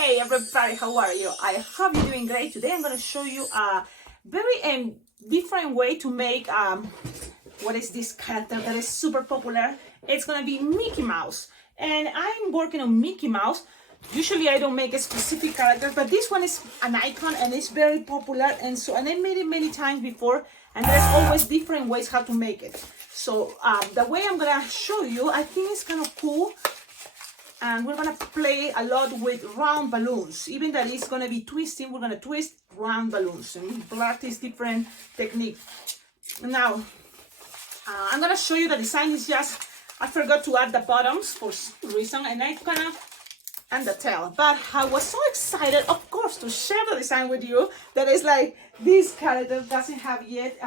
Hey everybody, how are you? I hope you're doing great. Today I'm going to show you a very different way to make what is this character that is super popular. It's going to be Mickey Mouse, and I'm working on Mickey Mouse. Usually I don't make a specific character, but this one is an icon and it's very popular, and I made it many times before, and there's always different ways how to make it. So the way I'm going to show you, I think it's kind of cool. And we're gonna play a lot with round balloons. Even that it's gonna be twisting, we're gonna twist round balloons and practice different techniques. Now, I'm gonna show you the design. Is just, I forgot to add the bottoms for some reason, and the tail. But I was so excited, of course, to share the design with you. That is like, this character doesn't have yet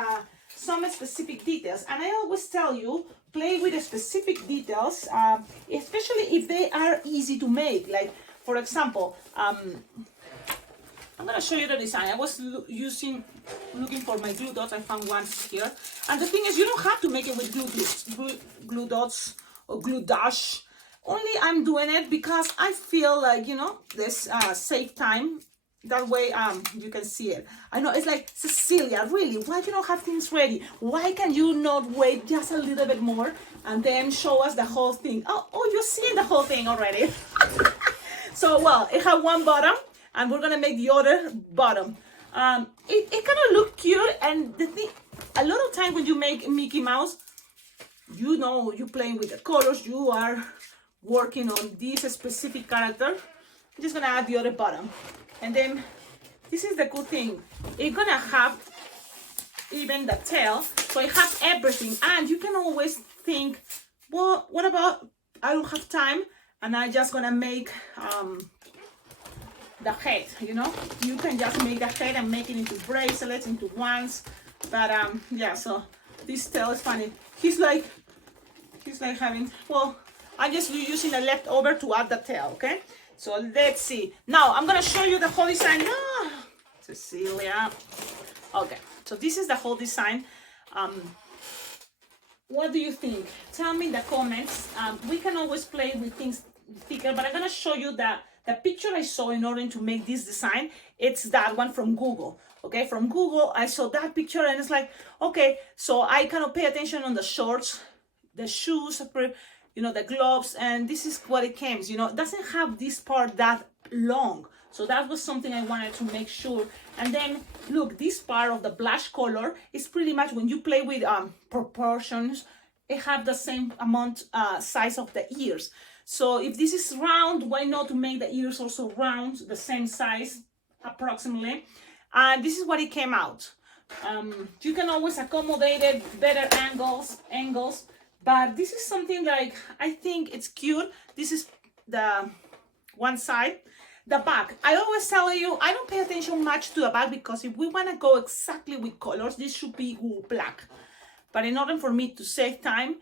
some specific details. And I always tell you, play with the specific details, especially if they are easy to make. Like, for example, I'm gonna show you the design. I was looking for my glue dots. I found one here. And the thing is, you don't have to make it with glue dots or glue dash. Only I'm doing it because I feel like, you know, this save time. That way you can see it. I know it's like, Cecilia, really, why you don't have things ready? Why can you not wait just a little bit more and then show us the whole thing? Oh, you're seeing the whole thing already. So, well, it has one bottom and we're gonna make the other bottom. It kind of look cute, and the thing, a lot of time when you make Mickey Mouse, you know, you're playing with the colors, you are working on this specific character. I'm just gonna add the other bottom. And then, this is the cool thing. It's gonna have even the tail, so it has everything. And you can always think, well, what about, I don't have time, and I'm just gonna make the head, you know? You can just make the head and make it into bracelets, into wands. But yeah, so this tail is funny. He's like having, well, I'm just using the leftover to add the tail, okay? So let's see. Now I'm gonna show you the whole design. No, Cecilia. Okay, so this is the whole design. What do you think? Tell me in the comments. We can always play with things thicker, but I'm gonna show you the picture I saw in order to make this design. It's that one from Google. Okay, from Google, I saw that picture and it's like, okay, so I kind of pay attention on the shorts, the shoes, you know, the gloves, and this is what it came. You know, it doesn't have this part that long. So that was something I wanted to make sure. And then look, this part of the blush color is pretty much, when you play with proportions, it have the same amount size of the ears. So if this is round, why not to make the ears also round, the same size approximately. And this is what it came out. You can always accommodate it, better angles. But this is something like, I think it's cute. This is the one side. The back, I always tell you, I don't pay attention much to the back, because if we want to go exactly with colors, this should be black. But in order for me to save time,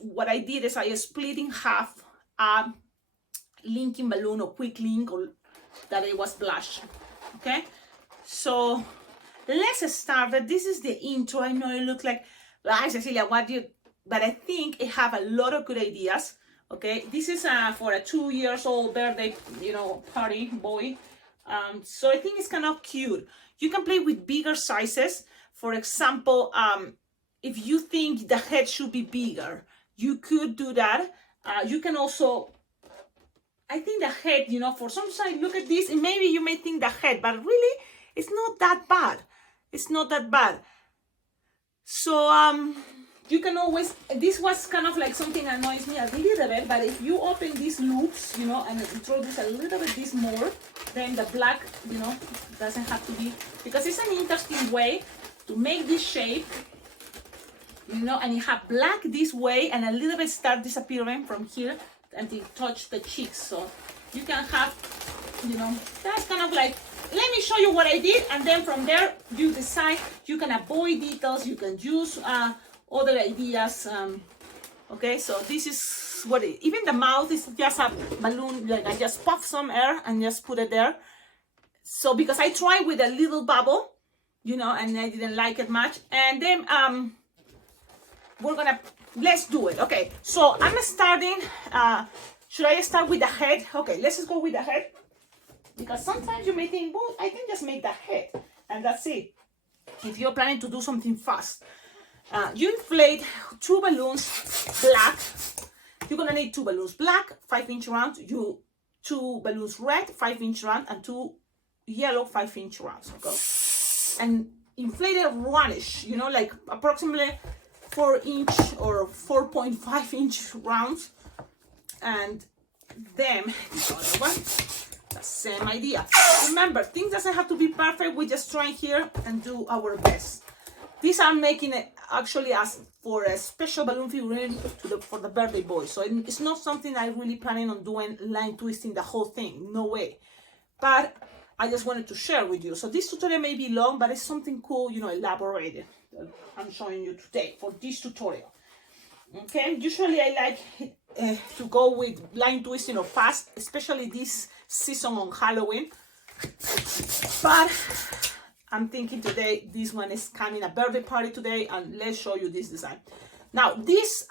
what I did is I split in half a linking balloon or quick link, or that it was blush. Okay, so let's start. This is the intro. I know it looks like, hi Cecilia, what do you... But I think it have a lot of good ideas. Okay, this is for a 2-year-old birthday, you know, party boy. So I think it's kind of cute. You can play with bigger sizes. For example, if you think the head should be bigger, you could do that. You can also, I think the head, you know, for some side, look at this, and maybe you may think the head, but really, it's not that bad. It's not that bad. So, you can always, this was kind of like something that annoys me a little bit, but if you open these loops, you know, and introduce a little bit this more, then the black, you know, doesn't have to be, because it's an interesting way to make this shape, you know, and you have black this way and a little bit start disappearing from here until you touch the cheeks. So you can have, you know, that's kind of like, let me show you what I did, and then from there you decide. You can avoid details, you can use other ideas. Okay, so this is what it, even the mouth is just a balloon. Like, I just puff some air and just put it there. So because I tried with a little bubble, you know, and I didn't like it much. And then let's do it. Okay, so I'm starting, should I start with the head? Okay, let's just go with the head. Because sometimes you may think, well, I can just make the head and that's it. If you're planning to do something fast, you inflate 2 balloons black. You're gonna need 2 balloons black, 5-inch round, 2 balloons red, 5-inch round, and 2 yellow 5-inch rounds. Okay, and inflate it roundish, you know, like approximately 4-inch or 4.5-inch rounds, and then the other one, the same idea. Remember, things doesn't have to be perfect. We just try here and do our best. These are making it actually as for a special balloon figurine for the birthday boy. So it's not something I'm really planning on doing, line twisting the whole thing. No way. But I just wanted to share with you. So this tutorial may be long, but it's something cool, you know, elaborated that I'm showing you today for this tutorial. Okay, usually I like to go with line twisting or fast, especially this season on Halloween. But I'm thinking today this one is coming a birthday party today, and let's show you this design. Now this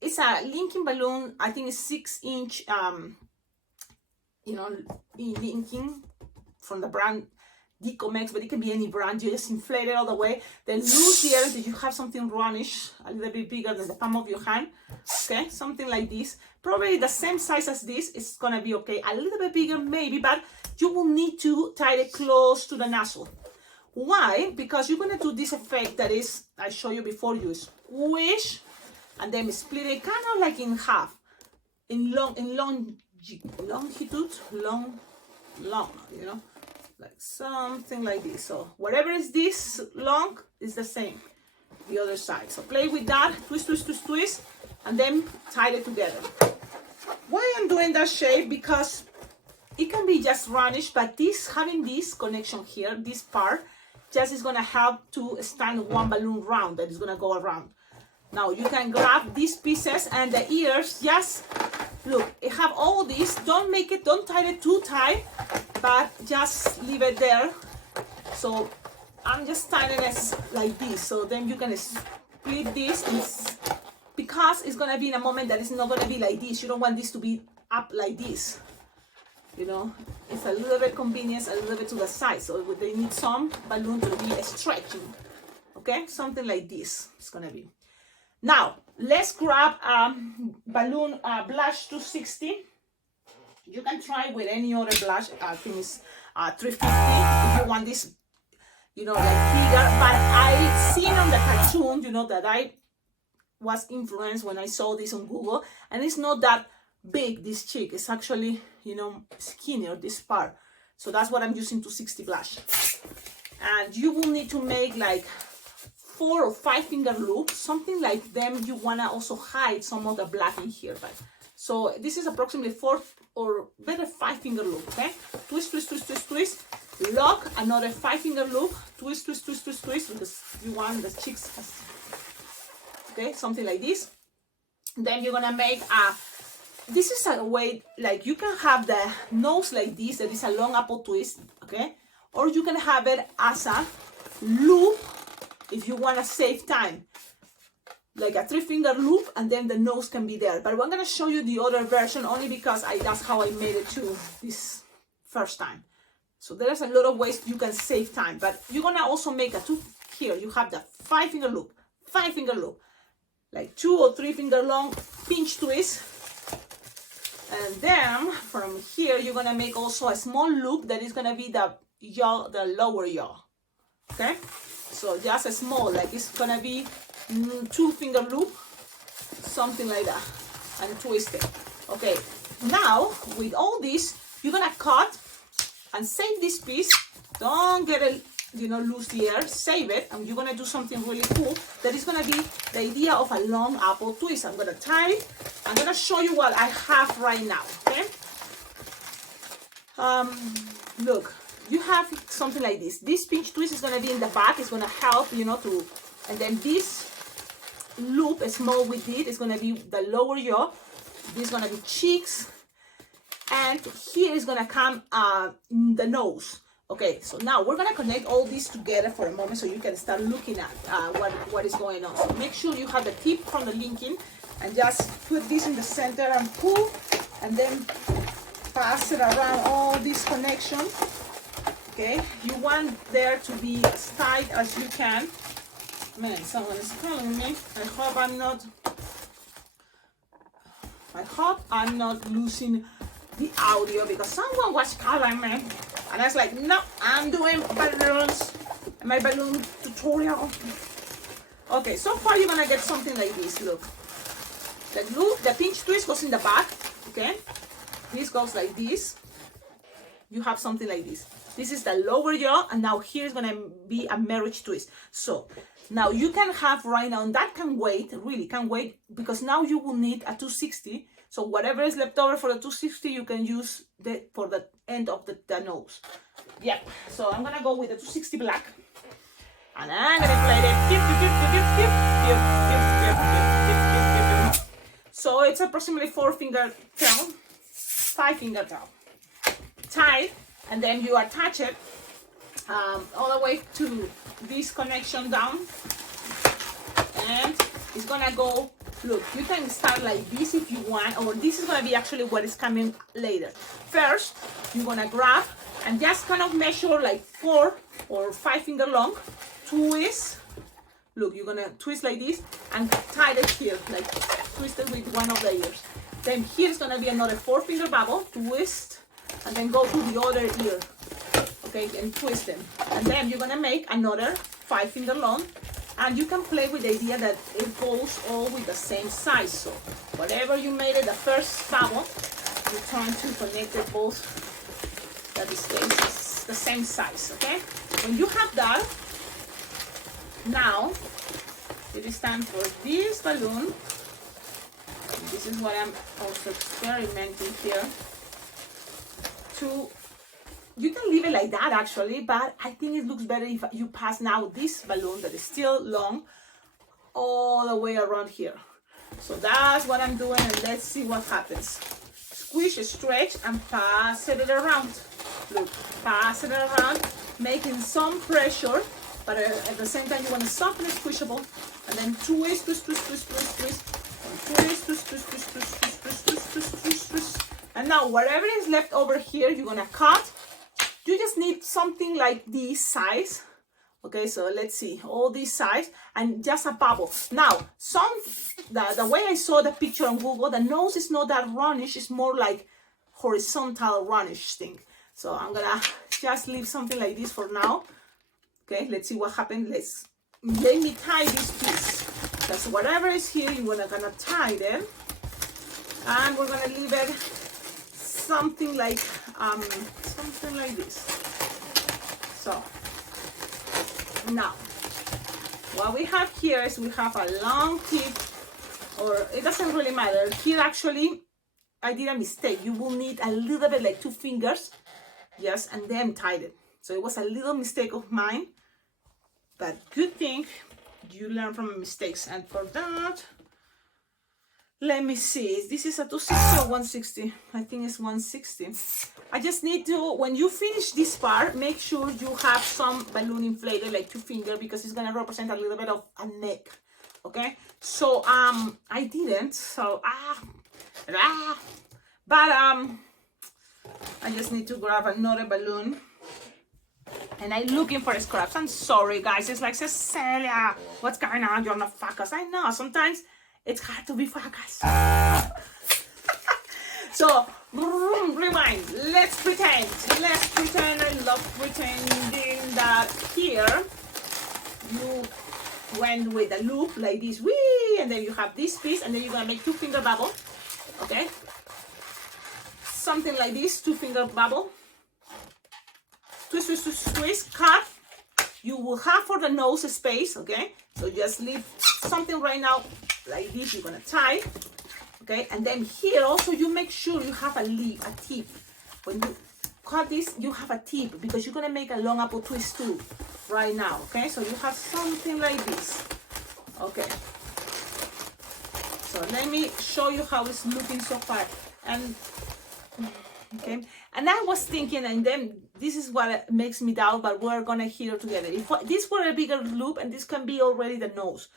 it's a linking balloon. I think it's 6-inch you know, linking from the brand Decomex, but it can be any brand. You just inflate it all the way, then loose the air until you have something roundish, a little bit bigger than the palm of your hand. Okay, something like this, probably the same size as this. It's gonna be okay, a little bit bigger maybe, but you will need to tie it close to the nozzle. Why? Because you're gonna do this effect that is, I showed you before. You squish and then split it kind of like in half, in longitude, long, you know, like something like this. So whatever is this long is the same the other side. So play with that, twist, twist, twist, twist, and then tie it together. Why I'm doing that shape? Because it can be just roundish, but this, having this connection here, this part, just is gonna help to stand one balloon round that is gonna go around. Now you can grab these pieces and the ears, just look, it have all this. Don't tie it too tight, but just leave it there. So I'm just tying it like this. So then you can split this, and because it's gonna be in a moment that it's not gonna be like this. You don't want this to be up like this. You know, it's a little bit convenience, a little bit to the side. So they need some balloon to be stretching. Okay, something like this it's gonna be. Now let's grab balloon blush 260. You can try with any other blush. I think it's 350 if you want this, you know, like bigger. But I seen on the cartoon, you know, that I was influenced when I saw this on Google, and it's not that big, this cheek. It's actually, you know, skinnier, this part. So that's what I'm using 260 blush. And you will need to make like 4 or 5 finger loops, something like them. You wanna also hide some of the black in here, but so this is approximately 4 or better 5 finger loop. Okay, twist, twist, twist, twist, twist, lock, another 5 finger loop, twist, twist, twist, twist, twist, because you want the cheeks. Okay, something like this. Then you're gonna make this is a way, like you can have the nose like this, that is a long apple twist, okay, or you can have it as a loop if you want to save time, like a 3-finger loop, and then the nose can be there. But I'm going to show you the other version only because that's how I made it too this first time. So there's a lot of ways you can save time, but you're going to also make a 2 here. You have the 5-finger loop, 5-finger loop, like 2 or 3 finger long pinch twist. And then from here, you're going to make also a small loop that is going to be the yaw, the lower yaw. Okay, so just a small, like it's going to be 2-finger loop, something like that, and twist it. Okay, now with all this, you're going to cut and save this piece. Don't get it, you know, lose the air. Save it, and you're going to do something really cool that is going to be the idea of a long apple twist. I'm going to tie it. I'm going to show you what I have right now, okay? Look, you have something like this. This pinch twist is going to be in the back. It's going to help, you know, to, and then this loop, small with it, is going to be the lower jaw. This is going to be cheeks. And here is going to come the nose. Okay, so now we're going to connect all these together for a moment so you can start looking at what is going on. So make sure you have the tip from the linking and just put this in the center and pull, and then pass it around all this connection. Okay, you want there to be as tight as you can. Man, someone is calling me. I hope I'm not losing the audio, because someone was calling me and I was like, no, I'm doing balloons, my balloon tutorial. Okay, so far you're gonna get something like this. Look, the pinch twist goes in the back. Okay, this goes like this. You have something like this. This is the lower jaw, and now here is gonna be a marriage twist. So now you can have right now, and that can wait, really can wait, because now you will need a 260. So whatever is left over for the 260, you can use for the end of the nose. Yep. So I'm gonna go with the 260 black, and I'm gonna play it. So it's approximately 4-finger tail, 5-finger tail, tied, and then you attach it all the way to this connection down, and it's gonna go. Look, you can start like this if you want, or this is gonna be actually what is coming later. First, you're gonna grab and just kind of measure like 4 or 5-finger long, twist. Look, you're gonna twist like this and tie it here, like twist it with one of the ears. Then here's gonna be another 4-finger bubble, twist, and then go to the other ear. Okay, and twist them. And then you're gonna make another 5-finger long. And you can play with the idea that it goes all with the same size. So whatever you made it, the first bubble, you're trying to connect it both, that the space is the same size, okay? When you have that, now it is time for this balloon. This is what I'm also experimenting here. You can leave it like that actually, but I think it looks better if you pass now this balloon that is still long all the way around here. So that's what I'm doing, and let's see what happens. Squish, stretch, and pass it around. Look, pass it around, making some pressure, but at the same time you want to soften and squishable, and then twist, twist, twist, twist, twist, twist, and twist, twist, twist, twist, twist, twist, twist, twist, twist, twist, twist. And now whatever is left over here, you're gonna cut. You just need something like this size. Okay, so let's see, all this size, and just a bubble. Now, the way I saw the picture on Google, the nose is not that roundish, it's more like horizontal roundish thing. So I'm gonna just leave something like this for now. Okay, let's see what happens. Let me tie this piece, because whatever is here, you're gonna tie them, and we're gonna leave it something like this. So now what we have here is we have a long tip, or it doesn't really matter. Here actually I did a mistake. You will need a little bit like 2 fingers, yes, and then tied it. So it was a little mistake of mine, but good thing you learn from mistakes. And for that, let me see, this is a 260 or 160? I think it's 160. I just need to, when you finish this part, make sure you have some balloon inflated, like 2 fingers, because it's gonna represent a little bit of a neck. Okay, so I didn't, so but I just need to grab another balloon, and I'm looking for scraps. I'm sorry guys, it's like, Cecilia, what's going on? You're not focused. I know sometimes it's hard to be focused. So rewind. Let's pretend I love pretending that here you went with a loop like this, wee, and then you have this piece, and then you're gonna make 2-finger bubble. Okay, something like this, 2-finger bubble, twist, twist, twist, twist, cut. You will have for the nose space. Okay, so just leave something right now like this. You're gonna tie. Okay, and then here also you make sure you have a tip. When you cut this, you have a tip, because you're gonna make a long apple twist too right now. Okay, so you have something like this. Okay, so let me show you how it's looking so far. And okay, and I was thinking, and then this is what makes me doubt, but we're gonna hear together. If this were a bigger loop, and this can be already the nose,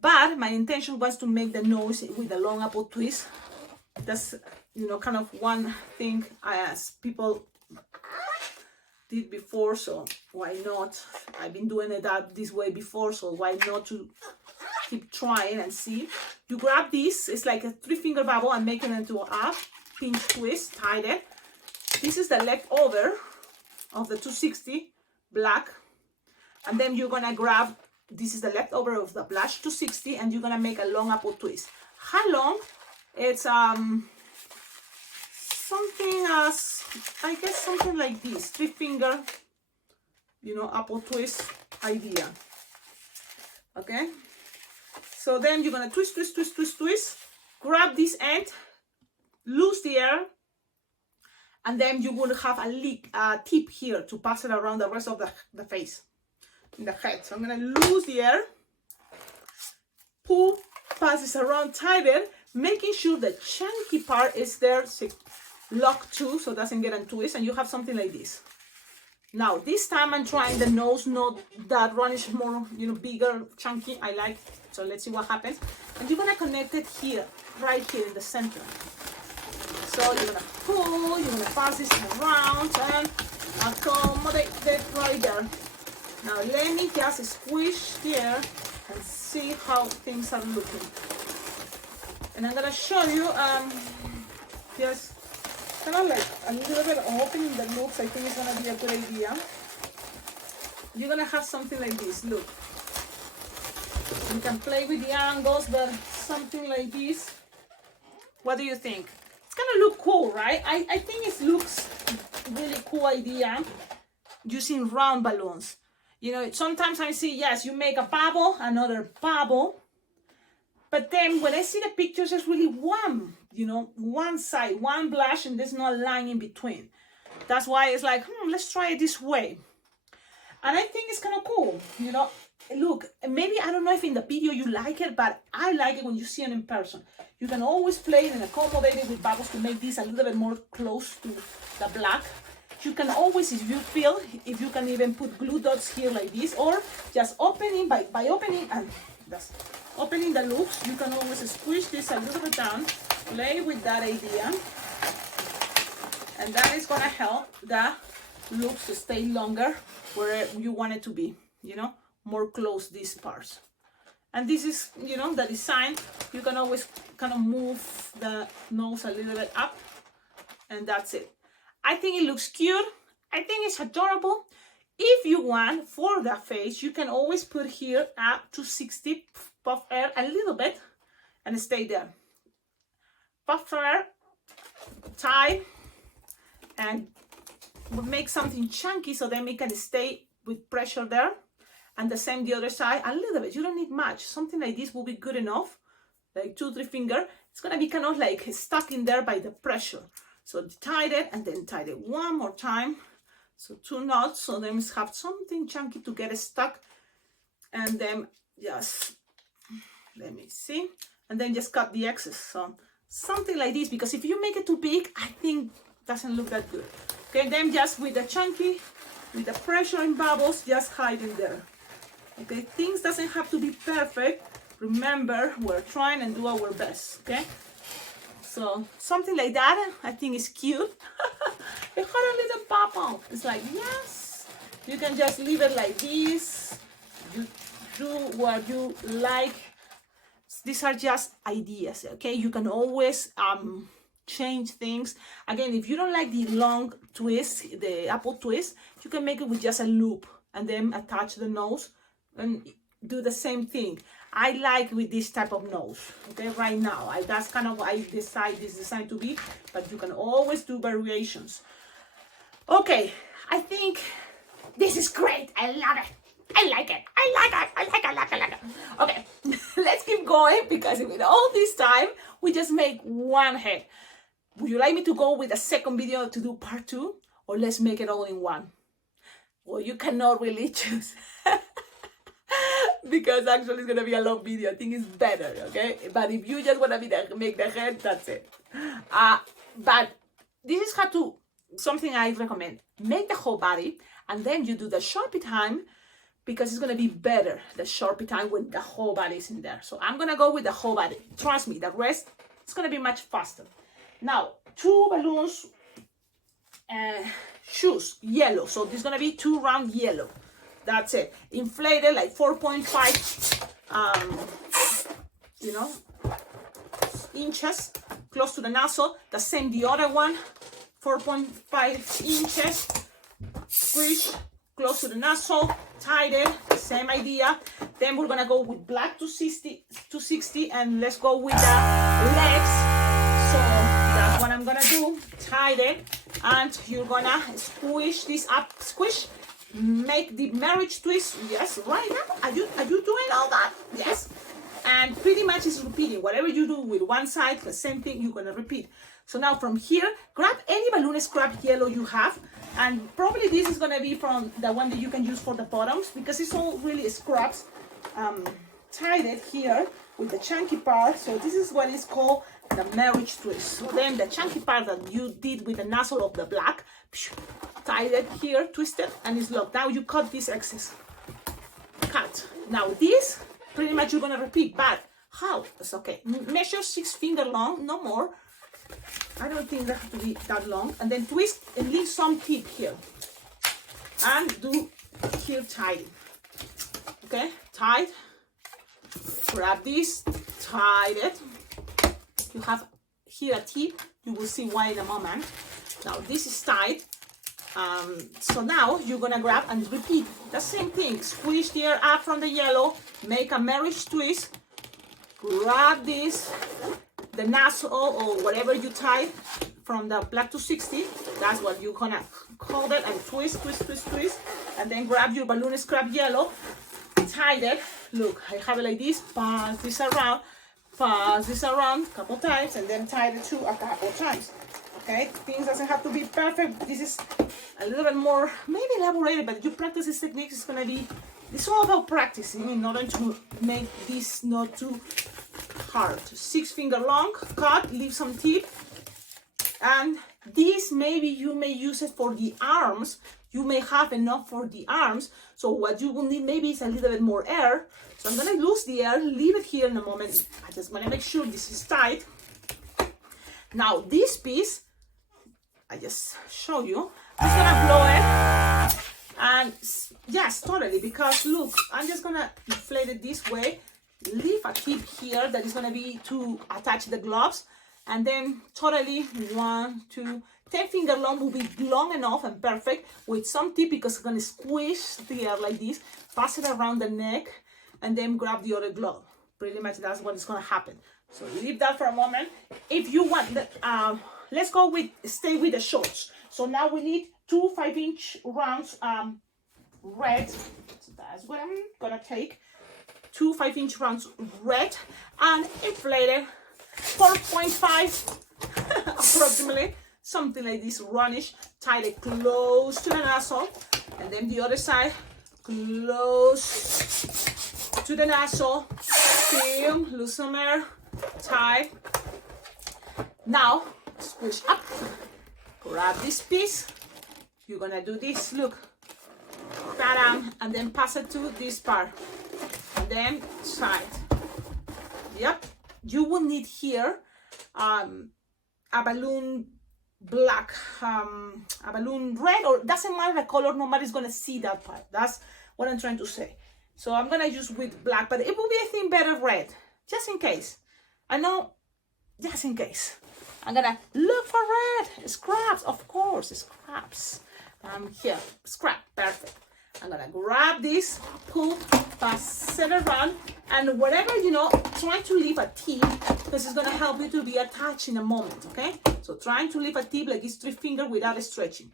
but my intention was to make the nose with a long apple twist. That's, you know, kind of one thing as people did before, so why not? I've been doing it this way before, so why not to keep trying and see. You grab this, it's like a 3-finger bubble and make it into a pinch twist, tied it. This is the leftover of the 260 black, and then you're gonna grab, this is the leftover of the blush 260, and you're gonna make a long apple twist. How long? It's something as, I guess something like this, 3-finger, you know, apple twist idea. Okay, so then you're gonna twist, twist, twist, twist, twist, grab this end, loose the air, and then you will have a tip here to pass it around the rest of the face, in the head. So I'm gonna lose the air, pull, pass this around, tighten, making sure the chunky part is there, locked too, so it doesn't get untwist, and you have something like this. Now this time I'm trying the nose, not that roundish, more, you know, bigger, chunky. I like, so let's see what happens. And you're gonna connect it here, right here in the center. So you're gonna pull, you're gonna pass this around and accommodate it right there. Now let me just squish here and see how things are looking. And I'm gonna show you just kind of like a little bit of opening the loops. I think it's gonna be a good idea. You're gonna have something like this, look. You can play with the angles, but something like this. What do you think? It's gonna look cool, right? I think it looks really cool idea using round balloons. You know, sometimes I see, yes, you make a bubble, another bubble, but then when I see the pictures, there's really one, you know, one side, one blush, and there's no line in between. That's why it's like, let's try it this way. And I think it's kind of cool, you know. Look, maybe, I don't know if in the video you like it, but I like it when you see it in person. You can always play it and accommodate it with bubbles to make this a little bit more close to the black. You can always, if you feel, if you can even put glue dots here like this, or just opening, by opening, and that's opening the loops, you can always squish this a little bit down, play with that idea, and that is gonna help the loops to stay longer where you want it to be, you know, more close these parts. And this is, you know, the design. You can always kind of move the nose a little bit up, and that's it. I think it looks cute. I think it's adorable. If you want, for the face, you can always put here a 260 puff air a little bit and stay there. Puff air, tie, and make something chunky so then it can stay with pressure there. And the same the other side, a little bit. You don't need much. Something like this will be good enough, like 2-3 finger. It's gonna be kind of like stuck in there by the pressure. So tie it and then tie it one more time. So 2 knots, so then we have something chunky to get stuck. And then just, let me see. And then just cut the excess. So something like this, because if you make it too big, I think it doesn't look that good. Okay, then just with the chunky, with the pressure in bubbles, just hide in there. Okay, things doesn't have to be perfect. Remember, we're trying and do our best, okay? So something like that, I think is cute. It had a little pop-up. It's like, yes, you can just leave it like this. You do what you like. These are just ideas, okay? You can always change things. Again, if you don't like the long twist, the apple twist, you can make it with just a loop and then attach the nose and do the same thing. I like with this type of nose, okay, right now. That's kind of what I decide this design to be, but you can always do variations. Okay, I think this is great. I love it. I like it. I like it. I like it. I like it. I like it. Okay, let's keep going, because with all this time, we just make one head. Would you like me to go with a second video to do part 2, or let's make it all in one? Well, you cannot really choose. Because actually it's gonna be a long video. I think it's better, okay? But if you just wanna make the head, that's it. But this is how to, something I recommend. Make the whole body, and then you do the Sharpie time, because it's gonna be better, the Sharpie time, when the whole body is in there. So I'm gonna go with the whole body. Trust me, the rest is gonna be much faster. Now, 2 balloons, shoes, yellow. So this is gonna be 2 round yellow. That's it. Inflated like 4.5, you know, inches, close to the nozzle. The same, the other one, 4.5 inches, squish, close to the nozzle, tied it, same idea. Then we're gonna go with black 260, and let's go with the legs. So that's what I'm gonna do, tied it, and you're gonna squish this up, squish, make the marriage twist. Yes, right now, are you doing all that? Yes. And pretty much it's repeating. Whatever you do with one side, the same thing you're gonna repeat. So now from here, grab any balloon scrap yellow you have, and probably this is gonna be from the one that you can use for the bottoms, because it's all really scraps. Tied it here with the chunky part. So this is what is called the marriage twist. So then the chunky part that you did with the nozzle of the black, tied it here, twisted, and it's locked. Now you cut this excess. Cut. Now this, pretty much you're gonna repeat, but how? It's okay. Measure 6 finger long, no more. I don't think that has to be that long. And then twist and leave some tip here. And do here tight. Okay, tight. Grab this, tied it. You have here a tip. You will see why in a moment. Now this is tight. So now you're gonna grab and repeat the same thing. Squish the air up from the yellow. Make a marriage twist. Grab this, the nozzle or whatever you tied from the black 260. That's what you're gonna hold it and twist, twist, twist, twist. And then grab your balloon scrap yellow. Tie it. Look, I have it like this. Pass this around a couple times, and then tie the two a couple times. Okay, things doesn't have to be perfect. This is a little bit more maybe elaborated, but you practice this technique, it's gonna be, it's all about practicing in order to make this not too hard. 6 finger long, cut, leave some tip, and this maybe you may use it for the arms. You may have enough for the arms, so what you will need maybe is a little bit more air. So I'm gonna lose the air, leave it here in a moment. I just wanna make sure this is tight. Now this piece, I just show you, I'm just gonna blow it, and yes, totally, because look, I'm just gonna inflate it this way, leave a tip here that is gonna be to attach the gloves, and then totally 1, 2, 10 finger long will be long enough and perfect with some tip, because it's gonna squish the air like this, pass it around the neck, and then grab the other glove. Pretty much that's what is gonna happen. So leave that for a moment. If you want the, let's go with, stay with the shorts. So now we need 2 5-inch rounds red. So that's what I'm gonna take. 2 5-inch rounds red and inflated 4.5 approximately, something like this, runnish. Tie it close to the nozzle, and then the other side close to the nozzle. Still lose some air. Tie. Now squish up, grab this piece, you're gonna do this, look, bam, and then pass it to this part, and then side. Yep, you will need here a balloon black, a balloon red, or doesn't matter the color, nobody's gonna see that part. That's what I'm trying to say. So I'm gonna use with black, but it will be, I think, better red, just in case. I know, just in case. I'm gonna look for red scraps, of course, scraps. Here, scrap, perfect. I'm gonna grab this, pull, pass it around, and whatever, you know, try to leave a tip, because it's gonna help you to be attached in a moment, okay? So trying to leave a tip like this 3 finger without stretching.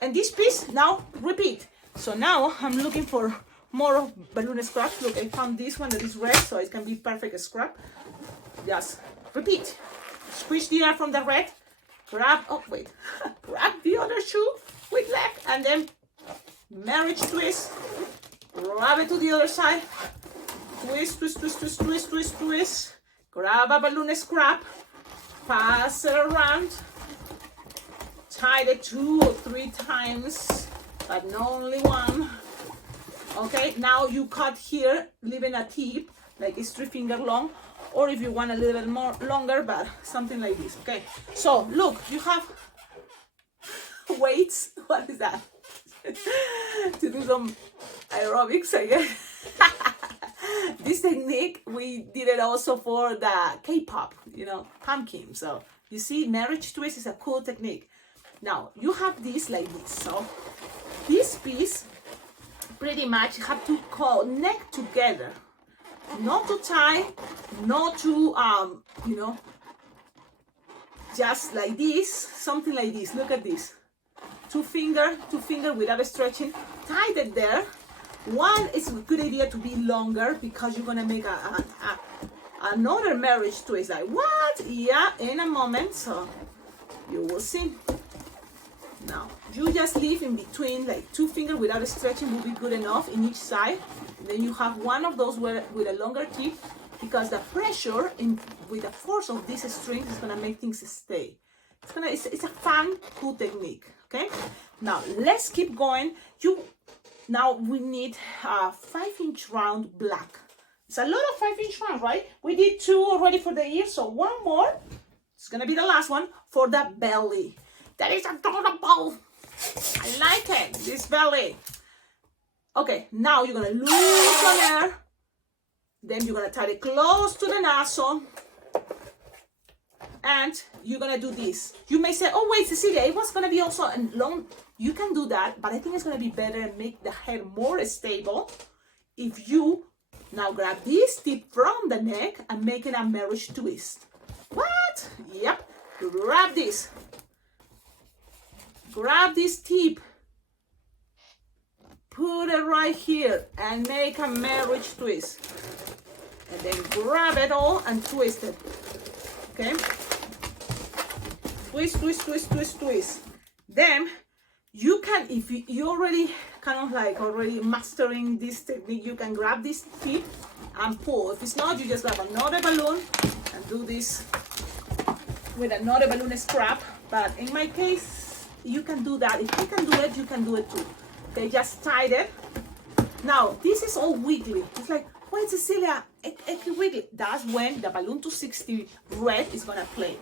And this piece, now repeat. So now I'm looking for more balloon scraps. Look, I found this one that is red, so it can be perfect scrap. Just repeat. Squish the air from the red. Grab, oh wait, grab the other shoe with left, and then marriage twist. Grab it to the other side. Twist, twist, twist, twist, twist, twist, twist. Grab a balloon scrap. Pass it around. Tie it 2 or 3 times, but not only one. Okay, now you cut here, leaving a tip, like it's 3 finger long, or if you want a little bit more longer, but something like this. Okay, so look, you have weights. What is that? To do some aerobics, I guess. This technique, we did it also for the K-pop, pumpkin. So you see, marriage twist is a cool technique. Now you have this like this. So this piece pretty much have to connect together, not too tight, not too just like this, something like this. Look at this. Two finger without stretching. Tie it there. One is a good idea to be longer because you're gonna make another marriage twist. Like what? Yeah, in a moment. So you will see. Now you just leave in between, like 2 fingers without stretching will be good enough in each side. And then you have one of those with a longer tip, because the pressure with the force of this string is gonna make things stay. It's a fun, cool technique. Okay. Now let's keep going. Now we need a 5-inch round black. It's a lot of 5-inch round, right? We did 2 already for the ear, so one more. It's gonna be the last one for the belly. That is adorable. I like it, this belly. Okay, now you're gonna lose some air. Then you're gonna tie it close to the nozzle. And you're gonna do this. You may say, oh wait, Cecilia, it was gonna be also long. You can do that, but I think it's gonna be better and make the hair more stable if you now grab this tip from the neck and make it a marriage twist. What? Yep, grab this. Grab this tip, put it right here and make a marriage twist. And then grab it all and twist it. Okay? Twist, twist, twist, twist, twist. Then you can, if you already kind of like already mastering this technique, you can grab this tip and pull. If it's not, you just grab another balloon and do this with another balloon scrap. But in my case, you can do that. If you can do it, you can do it too. Okay, just tie it. Now, this is all wiggly. It's like, wait, Cecilia, it's wiggly. That's when the balloon 260 red is gonna play.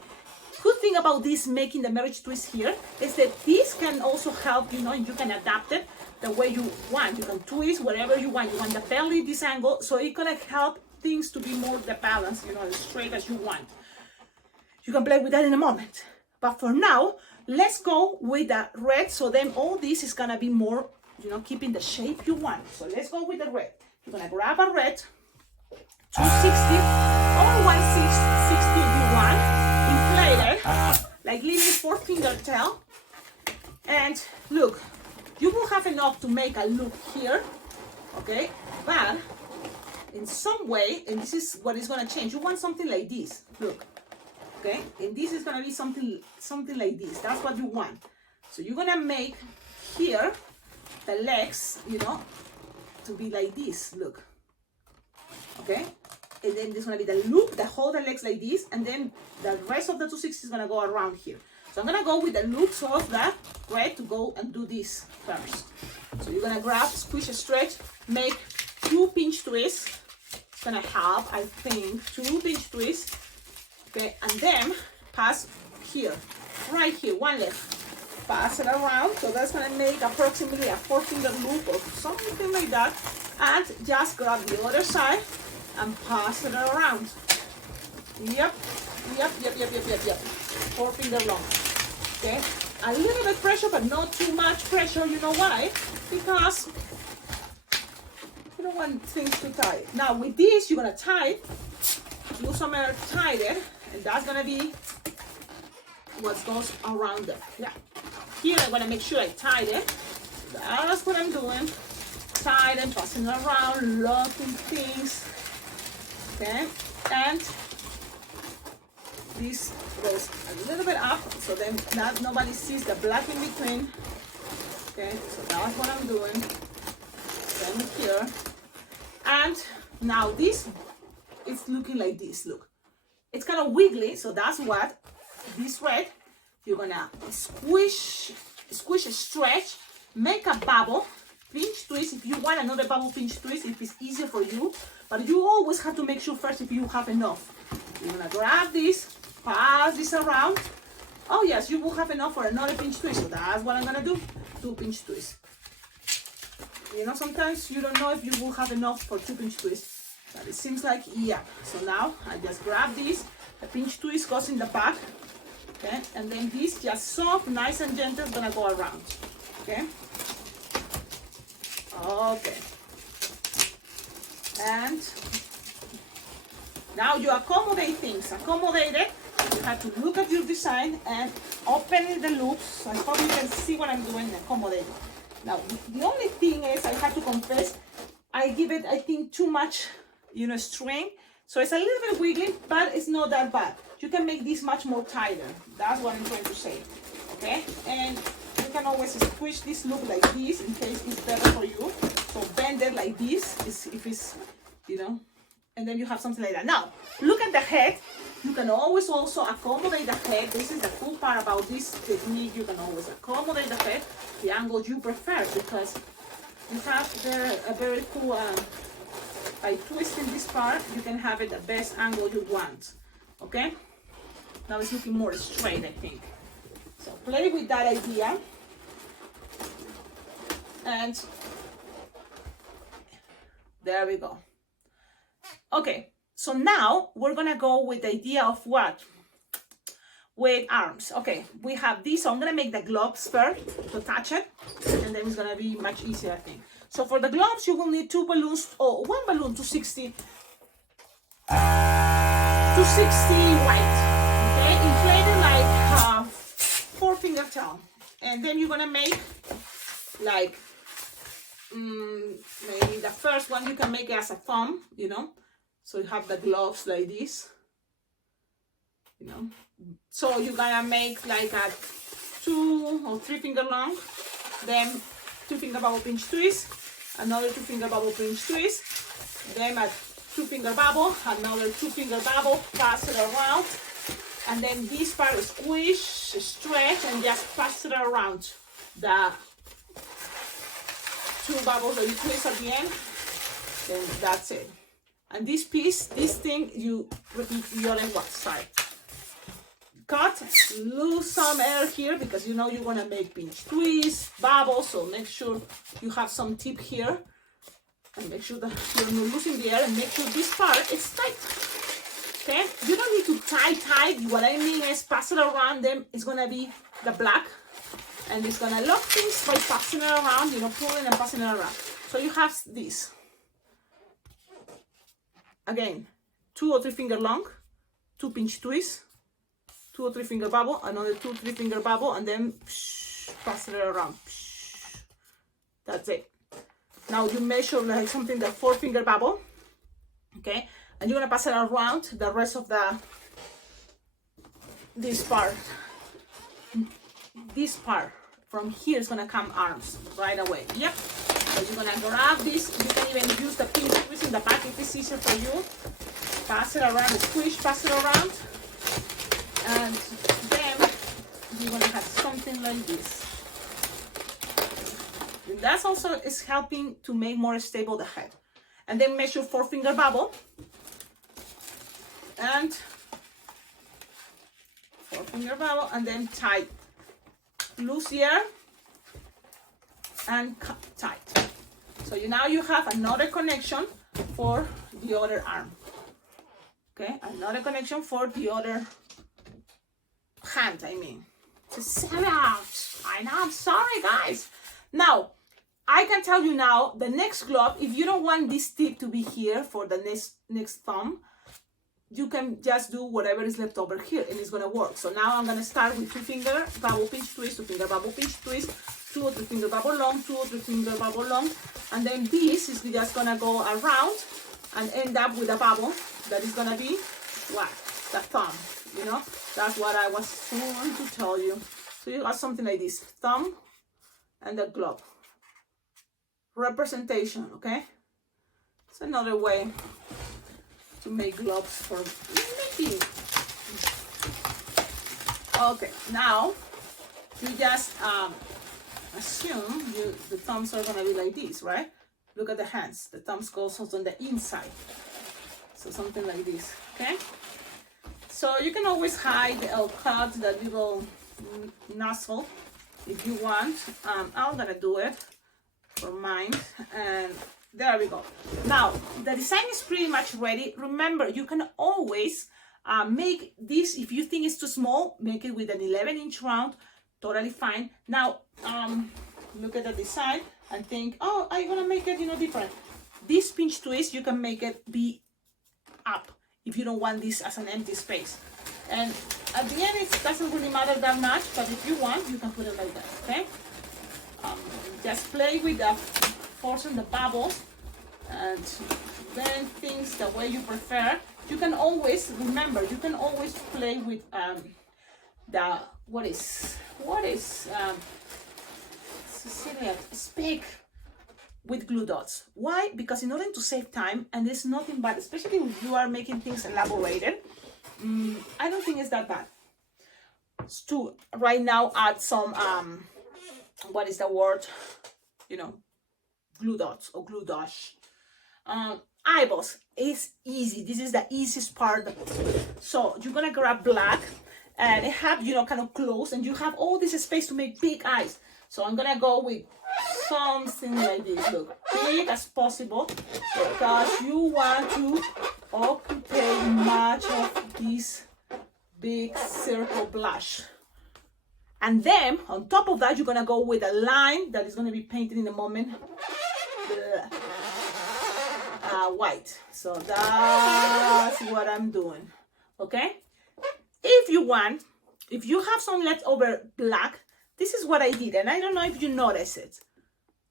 Good thing about this making the marriage twist here is that this can also help, you can adapt it the way you want. You can twist whatever you want. You want the belly, this angle, so it's gonna help things to be more the balance, as straight as you want. You can play with that in a moment. But for now, let's go with the red, so then all this is gonna be more, keeping the shape you want. So let's go with the red. You're gonna grab a red, 260 or 160 if you want, inflate it, like leaving 4-finger tail. And look, you will have enough to make a loop here, okay? But in some way, and this is what is gonna change, you want something like this, look. Okay, and this is gonna be something like this. That's what you want. So you're gonna make here the legs, to be like this. Look. Okay, and then there's gonna be the loop that hold the legs like this, and then the rest of the 260 is gonna go around here. So I'm gonna go with the loops of the red to go and do this first. So you're gonna grab, squish, stretch, make 2 pinch twists. It's gonna help, I think, 2 pinch twists. Okay, and then pass here, right here, one leg. Pass it around, so that's gonna make approximately a 4-finger loop or something like that. And just grab the other side and pass it around. Yep. 4-finger long. Okay, a little bit pressure, but not too much pressure. You know why? Because you don't want things too tight. Now with this, you're gonna tie it. Use some air, tie it. And that's gonna be what goes around there. Yeah. Here I'm gonna make sure I tie it. That's what I'm doing. Tie and passing around, locking things. Okay. And this goes a little bit up, so then nobody sees the black in between. Okay. So that's what I'm doing. Then here. And now this is looking like this. Look. It's kind of wiggly, so that's what this red, you're gonna squish, stretch, make a bubble, pinch twist if you want another bubble pinch twist, if it's easier for you, but you always have to make sure first if you have enough. You're gonna grab this, pass this around. Oh yes, you will have enough for another pinch twist, so that's what I'm gonna do, 2 pinch twists. You know, sometimes you don't know if you will have enough for 2 pinch twists, but it seems like, yeah. So now I just grab this, the pinch twist goes in the back, okay, and then this just soft, nice and gentle is gonna go around, okay. Okay, and now you accommodate things. Accommodate it. You have to look at your design and open the loops. I hope you can see what I'm doing. Accommodate. Now the only thing is, I have to confess, I give it, I think, too much, you know, string. So it's a little bit wiggly, but it's not that bad. You can make this much more tighter. That's what I'm trying to say. Okay, and you can always squish this loop like this in case it's better for you. So bend it like this, if it's, you know, and then you have something like that. Now, look at the head. You can always also accommodate the head. This is the cool part about this technique. You can always accommodate the head, the angle you prefer, because you have there a very cool, by twisting this part, you can have it the best angle you want. Okay? Now it's looking more straight, I think. So play with that idea. And there we go. Okay, so now we're gonna go with the idea of what? With arms. Okay, we have this, so I'm gonna make the gloves first to attach it, and then it's gonna be much easier, I think. So for the gloves, you will need 2 balloons, or 1 balloon, 260 white, okay? Inflated like 4-finger tail. And then you're gonna make like, maybe the first one you can make it as a thumb, you know? So you have the gloves like this, you know? So you're gonna make like a 2 or 3 finger long, then 2 finger bubble pinch twist, another 2 finger bubble pinch twist, then a 2 finger bubble, another 2 finger bubble, pass it around, and then this part squish, stretch, and just pass it around the 2 bubbles that you twist at the end. Then that's it. And this piece, this thing, you let what side. Cut, lose some air here because you know you want to make pinch twist, bubbles, so make sure you have some tip here. And make sure that you're not losing the air, and make sure this part is tight. Okay? You don't need to tie tight. What I mean is pass it around them. It's going to be the black. And it's going to lock things by passing it around, you know, pulling and passing it around. So you have this. Again, 2 or 3 finger long, 2 pinch twists, 2 or 3 finger bubble, another 2 or 3 finger bubble, and then pass it around. That's it. Now you measure like something like 4 finger bubble, okay? And you're gonna pass it around the rest of this part. This part from here is gonna come arms right away. Yep. So you're gonna grab this. You can even use the pinch twist in the back if it's easier for you. Pass it around, squish, pass it around, and then you're gonna have something like this. And that's also is helping to make more stable the head. And then measure 4 finger bubble and 4 finger bubble, and then tie. Loose here and cut tight. So now you have another connection for the other arm. Okay, another connection for the other hand, I mean. Cecilia, I know, I'm sorry guys. Now, I can tell you now, the next glove, if you don't want this tip to be here for the next thumb, you can just do whatever is left over here and it's gonna work. So now I'm gonna start with 2 finger bubble pinch twist, 2 finger bubble pinch twist, 2 or 3 finger bubble long, 2 or 3 finger bubble long, and then this is just gonna go around and end up with a bubble that is gonna be what? The thumb, you know? That's what I was trying to tell you. So you got something like this, thumb and the glove. Representation, okay? It's another way to make gloves for knitting. Okay, now you just assume the thumbs are gonna be like this, right? Look at the hands. The thumbs goes on the inside. So something like this, okay? So you can always hide or cut the little nozzle if you want. I'm gonna do it for mine, and there we go. Now the design is pretty much ready. Remember, you can always make this, if you think it's too small, make it with an 11-inch round, totally fine. Now look at the design and think, oh, I'm gonna make it, you know, different. This pinch twist, you can make it be up if you don't want this as an empty space. And at the end, it doesn't really matter that much, but if you want, you can put it like that, okay? Just play with the forcing the bubbles and then things the way you prefer. You can always, remember, you can always play with the, what is Cecilia, speak with glue dots. Why? Because in order to save time, and there's nothing bad, especially if you are making things elaborated, I don't think it's that bad to right now add some what is the word, you know, glue dots or glue dash. Eyeballs is easy. This is the easiest part. So you're gonna grab black and it have, you know, kind of close, and you have all this space to make big eyes. So I'm gonna go with something like this. Look, big as possible, because you want to occupy much of this big circle blush. And then on top of that, you're gonna go with a line that is gonna be painted in a moment, white. So that's what I'm doing. Okay, if you want, if you have some leftover black, this is what I did, and I don't know if you notice it.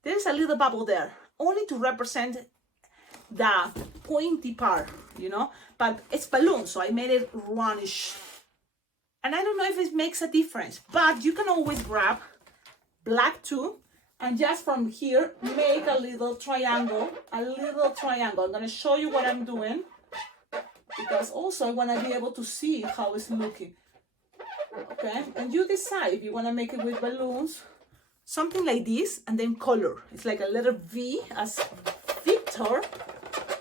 There's a little bubble there, only to represent the pointy part, you know, but it's balloon, so I made it roundish. And I don't know if it makes a difference, but you can always grab black too, and just from here, make a little triangle, I'm gonna show you what I'm doing, because also I wanna be able to see how it's looking. Okay, and you decide if you want to make it with balloons, something like this, and then color. It's like a letter V as Victor,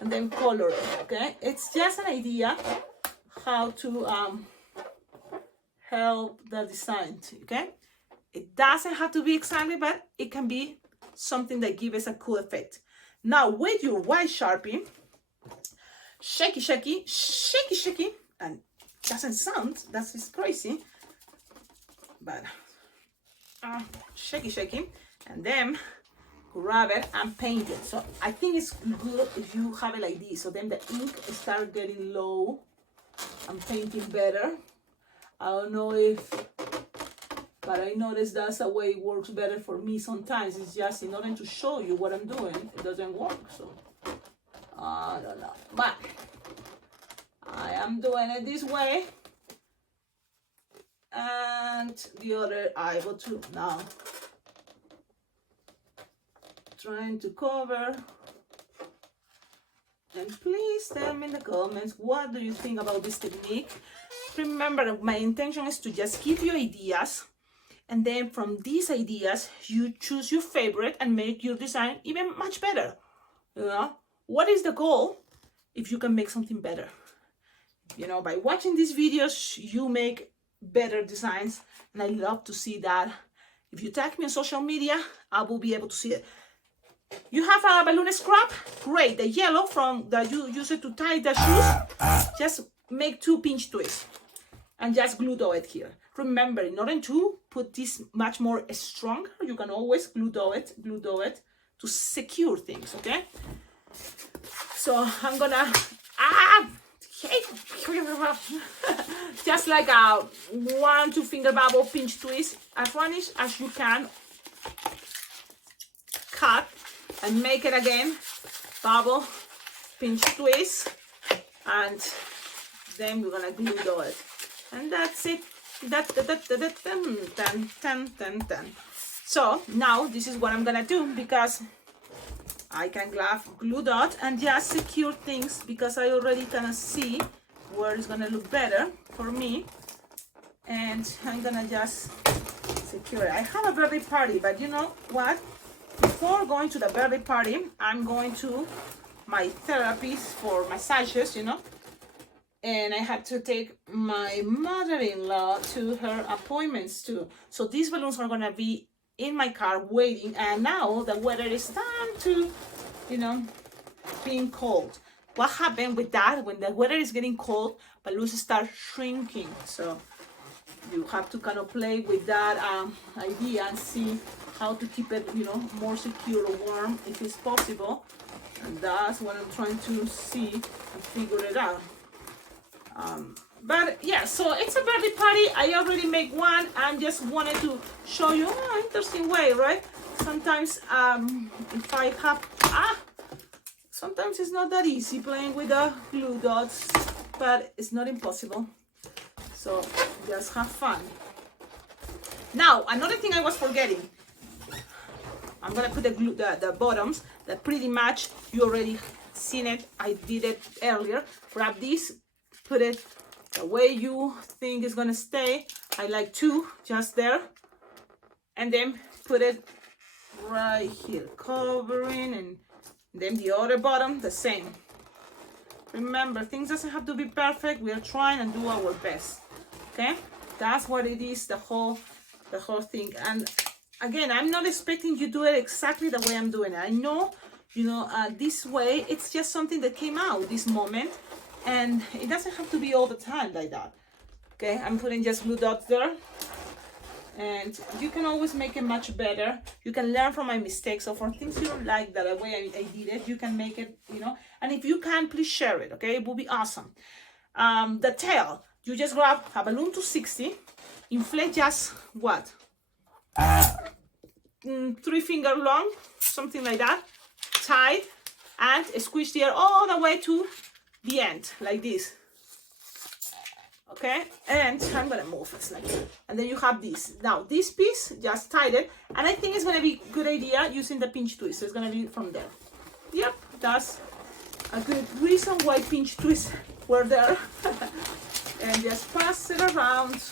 and then color. Okay, it's just an idea how to help the design. Okay, it doesn't have to be exactly, but it can be something that gives a cool effect. Now with your white Sharpie, shaky, and doesn't sound, that's just crazy, but shaky, and then grab it and paint it. So I think it's good if you have it like this, so then the ink start getting low and painting better. I don't know if, but I noticed that's the way it works better for me sometimes. It's just in order to show you what I'm doing, it doesn't work, so I don't know, but I am doing it this way, and the other eyeball too. Now trying to cover, and please tell me in the comments, what do you think about this technique? Remember, my intention is to just give you ideas, and then from these ideas you choose your favorite and make your design even much better. You know, what is the goal? If you can make something better, you know, by watching these videos, you make better designs, and I love to see that. If you tag me on social media, I will be able to see it. You have a balloon scrap? Great. The yellow from that you use it to tie the shoes, just make 2 pinch twists and just glue dough it here. Remember, in order to put this much more stronger, you can always glue dough it to secure things, okay? So I'm gonna just like a 1-2 finger bubble pinch twist, as roundish as you can, cut and make it again, bubble, pinch twist, and then we're gonna glue dough it, and that's it. So now this is what I'm gonna do, because I can glue dot and just secure things, because I already kind see where it's gonna look better for me, and I'm gonna just secure. I have a birthday party, but you know what? Before going to the birthday party, I'm going to my therapist for massages, you know, and I had to take my mother-in-law to her appointments too. So these balloons are gonna be in my car waiting, and now the weather is starting to, you know, being cold. What happened with that? When the weather is getting cold, balloons start shrinking. So you have to kind of play with that idea and see how to keep it, you know, more secure or warm if it's possible. And that's what I'm trying to see and figure it out. But yeah, so it's a birthday party. I already make one. I just wanted to show you interesting way, right? Sometimes if I have sometimes it's not that easy playing with the glue dots, but it's not impossible. So just have fun. Now another thing I was forgetting. I'm gonna put the bottoms that pretty much you already seen it. I did it earlier. Grab this, put it the way you think is gonna stay. I like two just there, and then put it right here, covering, and then the other bottom the same. Remember, things doesn't have to be perfect. We are trying and do our best. Okay, that's what it is. The whole thing. And again, I'm not expecting you to do it exactly the way I'm doing it. I know, you know, this way. It's just something that came out this moment. And it doesn't have to be all the time like that. Okay, I'm putting just blue dots there. And you can always make it much better. You can learn from my mistakes. So for things you don't like that the way I did it, you can make it, you know. And if you can, please share it, okay? It will be awesome. The tail, you just grab a balloon to 60. Inflate just, what? 3 finger long, something like that. Tight. And squish the air all the way to the end, like this. Okay, and I'm gonna move it like that. And then you have this. Now this piece, just tied it, and I think it's gonna be a good idea using the pinch twist. So it's gonna be from there. Yep, that's a good reason why pinch twists were there. And just pass it around,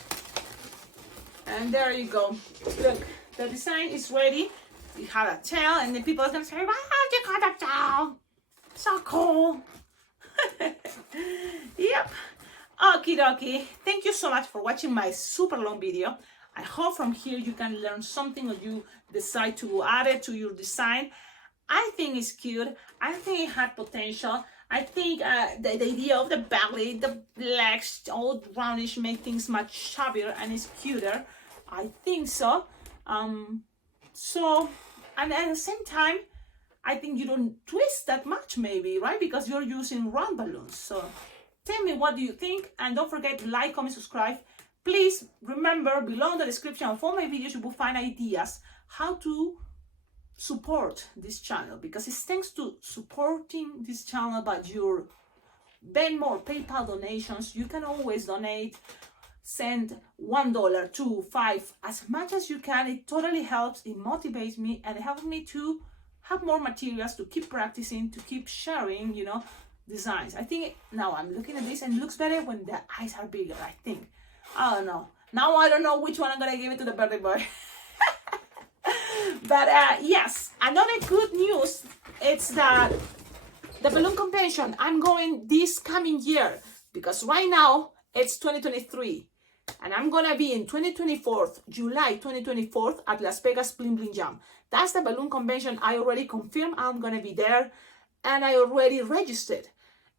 and there you go. Look, the design is ready. You have a tail, and then people are gonna say, "Wow, you got a tail! So cool!" Yep. Okie dokie. Thank you so much for watching my super long video. I hope from here you can learn something or you decide to add it to your design. I think it's cute. I think it had potential. I think the idea of the belly, the legs, all roundish make things much shabbier and it's cuter. I think so. And at the same time, I think you don't twist that much maybe, right? Because you're using round balloons. So tell me, what do you think? And don't forget to like, comment, subscribe. Please remember, below in the description of all my videos, you will find ideas how to support this channel, because it's thanks to supporting this channel by your Venmo or PayPal donations. You can always donate, send $1, $2, $5, as much as you can. It totally helps. It motivates me and it helps me to have more materials to keep practicing, to keep sharing, you know, designs. I think now I'm looking at this and it looks better when the eyes are bigger, I think. I don't know. Now I don't know which one I'm gonna give it to the birthday boy. But yes, another good news, it's that the balloon convention I'm going this coming year, because right now it's 2023 and I'm gonna be in July 2024 at Las Vegas Bling Bling Jam. That's the balloon convention. I already confirmed I'm gonna be there and I already registered.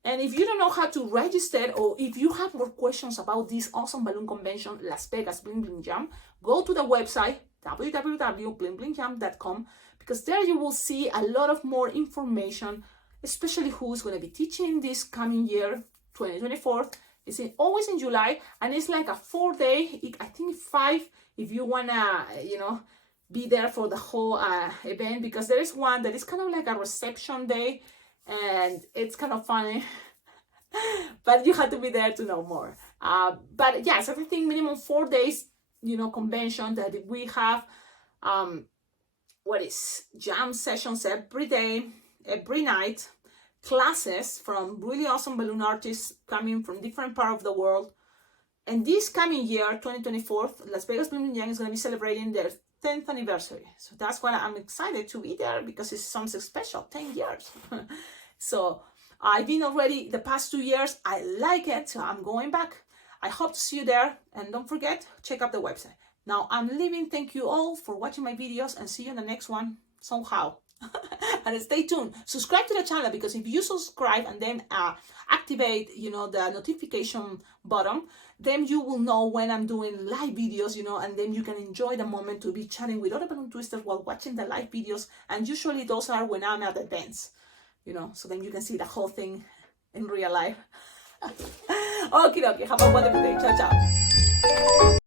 And if you don't know how to register, or if you have more questions about this awesome balloon convention, Las Vegas Bling Bling Jam, go to the website www.blingblingjam.com, because there you will see a lot of more information, especially who's going to be teaching this coming year, 2024. It's always in July, and it's like a 4-day, I think 5, if you want to, you know, be there for the whole event, because there is one that is kind of like a reception day, and it's kind of funny. But you have to be there to know more. But yes, I think minimum 4 days, you know, convention that we have jam sessions every day, every night, classes from really awesome balloon artists coming from different parts of the world, And this coming year, 2024, Las Vegas Blooming Young is going to be celebrating their 10th anniversary. So that's why I'm excited to be there, because it's something special, 10 years. So I've been already the past 2 years. I like it, so I'm going back. I hope to see you there. And don't forget, check out the website. Now I'm leaving. Thank you all for watching my videos, and see you in the next one somehow. And stay tuned. Subscribe to the channel, because if you subscribe and then activate, the notification button, then you will know when I'm doing live videos, and then you can enjoy the moment to be chatting with other balloon twisters while watching the live videos. And usually those are when I'm at events, so then you can see the whole thing in real life. Okay, have a wonderful day. Ciao, ciao.